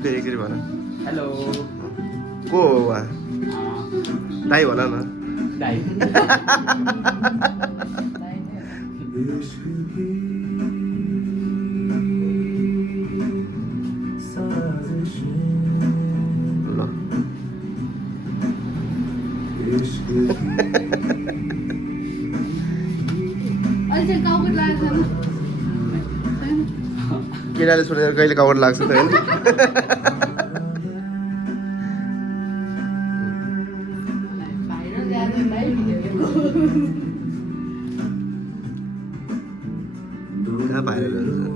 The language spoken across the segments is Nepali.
फेरि एकचोटि भन हेलो को हो उहाँ दाइ भन न दाइ ल केटाले छोडेर कहिले कवर लाग्छ त होइन कहाँ भाइरल हुन्छ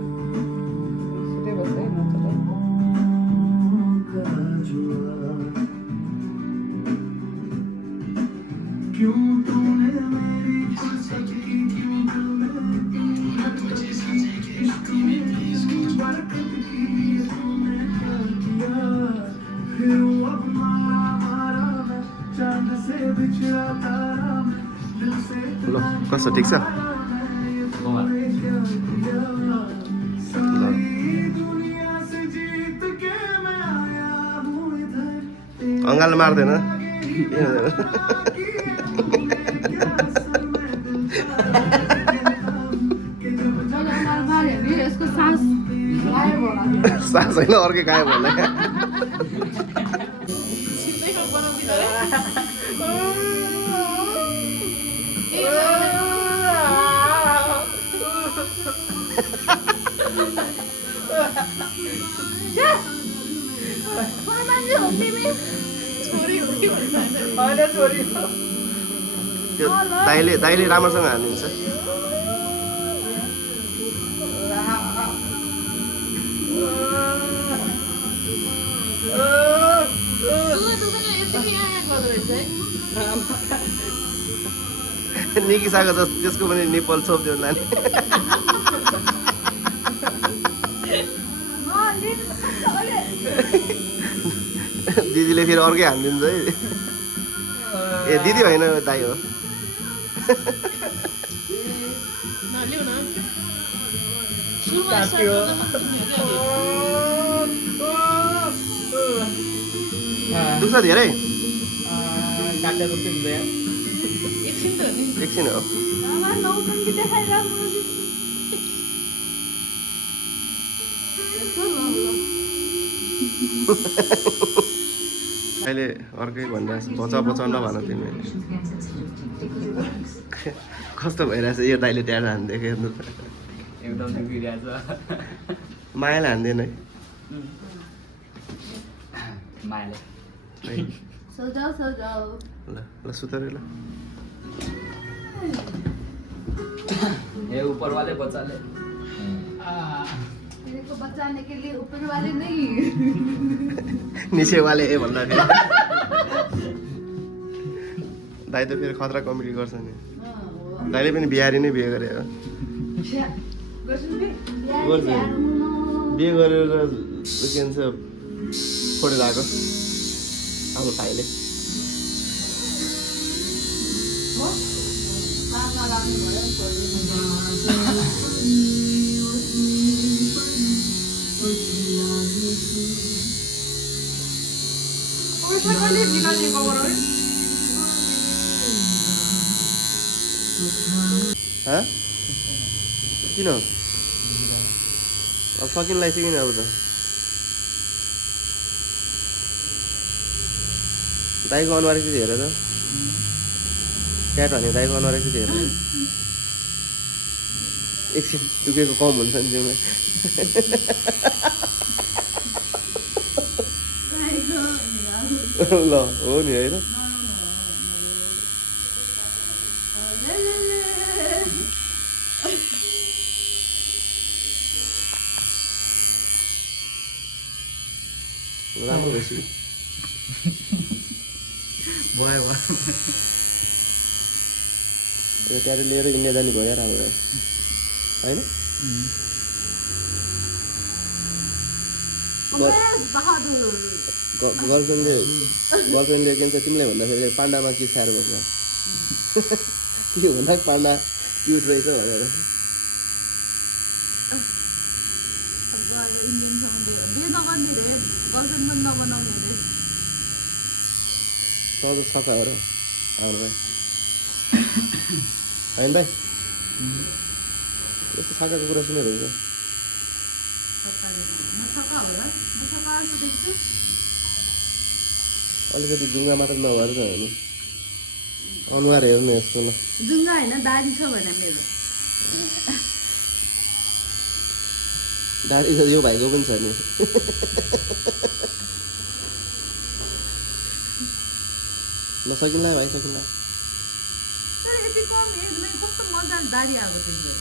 ल कस्तो ठिक छ अङ्गालो मार्दैन सास होइन अर्कै गायो भन्दा त्यो दाइले राम्रोसँग हालिदिन्छ निकिसकेको छ त्यसको पनि निपल छोप्दियो नानी दिदीले फेरि अर्कै हालिदिन्छ है ए दिदी होइन दाइ हो दुख्छ धेरै एकछिन हो अहिले अर्कै भन्दा बचाउ नभन तिमी कस्तो भइरहेछ यो दाइले ट्याडो हानिदिएको हेर्नु एकदम दुखिरहेछ मायाले हान्दैन है मायाले ल ल सुतरे ल ए ऊपर वाले बच्चा ले मेरे को बचाने के लिए ऊपर वाले नहीं नीचे वाले ए भन्दाखेरि दाइ त फेरि खतरा कमेडी गर्छ नि दाइले पनि बिहारी नै बिहे गरे हो बिहे गरेर के भन्छ छोडेर आएको अब भाइले किन अब सकिन लगाइसकिन अब त दाइको अनुहार चाहिँ हेर त ट्याटो भने दाइको अनुहार चाहिँ हेर एकछिन दुखेको कम हुन्छ नि जिउमा ल हो नि होइन राम्रो भएपछि भयो त्यहाँ लिएर इन्डिया जाने भयो राम्रो होइन गर्लफ्रेन्डले के भन्छ तिमीलाई भन्दाखेरि पाण्डामा के स्याहार बस्छ के भन्दा पाण्डा क्युट रहेछ भनेर इंडियन बिहे नगर्ने रे गर्लफ्रेन्ड पनि नबनाउने रे त सफा हो र हाम्रो भाइ होइन भाइ यस्तो साकाको कुरा सुनेर हुन्छ म छक्का होला म छक्का जस्तो देख्छु अलिकति जुङ्गा मात्र नभएर त होइन अनुहार हेर्नु यसको ल जुङ्गा होइन दाडी छ भने मेरो दाडी त यो भाइको पनि छ नि ल सकिँला भाइ सकिँला तर यति कम एजमै कस्तो मजाले दाडी आएको थियो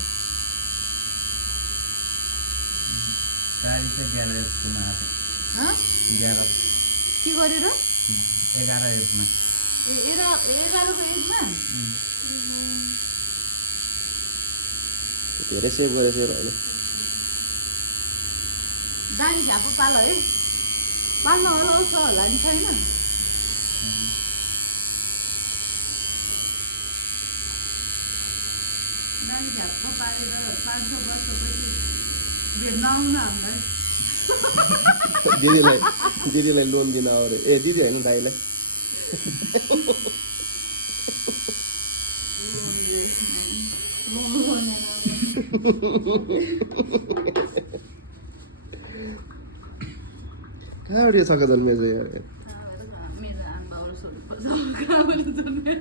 गाडी चाहिँ 11 स्कुलमा आएको हँ 11 के गरेर 11 एजमा ए 11को एजमा धेरै सेभ गरेछ यो भाइले दाडी झ्यापो पाल है पाल्न होला छ होला नि छैन दाडी झ्यापो पालेर 500 वर्षपछि भेट्न आउनु हामीलाई दिदीलाई लोन दिन आउने ए दिदी होइन दाइलाई कहाँबाट यो छक्का जन्मेछ यार मेरो आमाबाउले सोध्नुपर्छ कहाँबाट जन्मेँ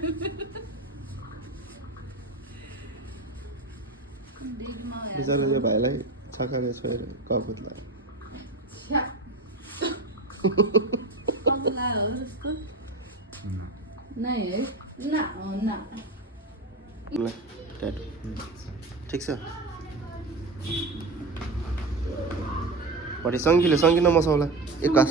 बिचरा यो भाइलाई छक्काले छोएर कपुत लाग्यो नै है न ल ट्याटु ठिक छ भरे सङ्गीले सङ्गी नमसाउला एक घाँस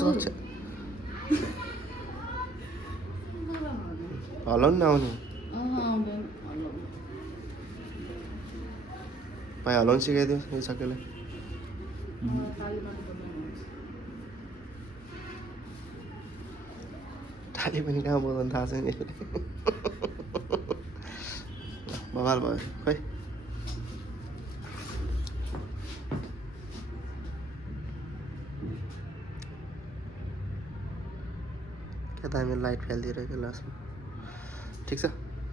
हलाउनु न आउने भाइ हलाउनु सिकाइदियो यो छक्केलाई टाली पनि कहाँ बोलाउनु थाहा छैन बवाल भयो खै क्या त हामी लाइट फालिदिइरहेको लास्टमा ठिक छ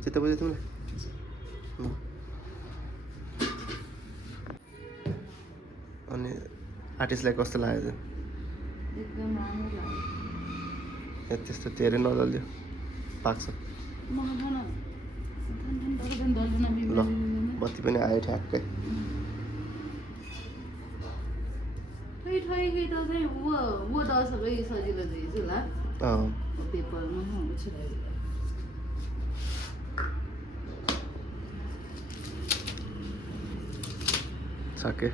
चित्त बुझ्यो तिमीलाई अनि आर्टिस्टलाई कस्तो लाग्यो चाहिँ एकदम राम्रो लाग्यो त्यस्तो धेरै नजल्दियो पाक्छ ल बत्ती पनि आयो ठ्याक्कै ठै त चाहिँ वो त सबै सजिलो चाहिँ होला पेपरमा सके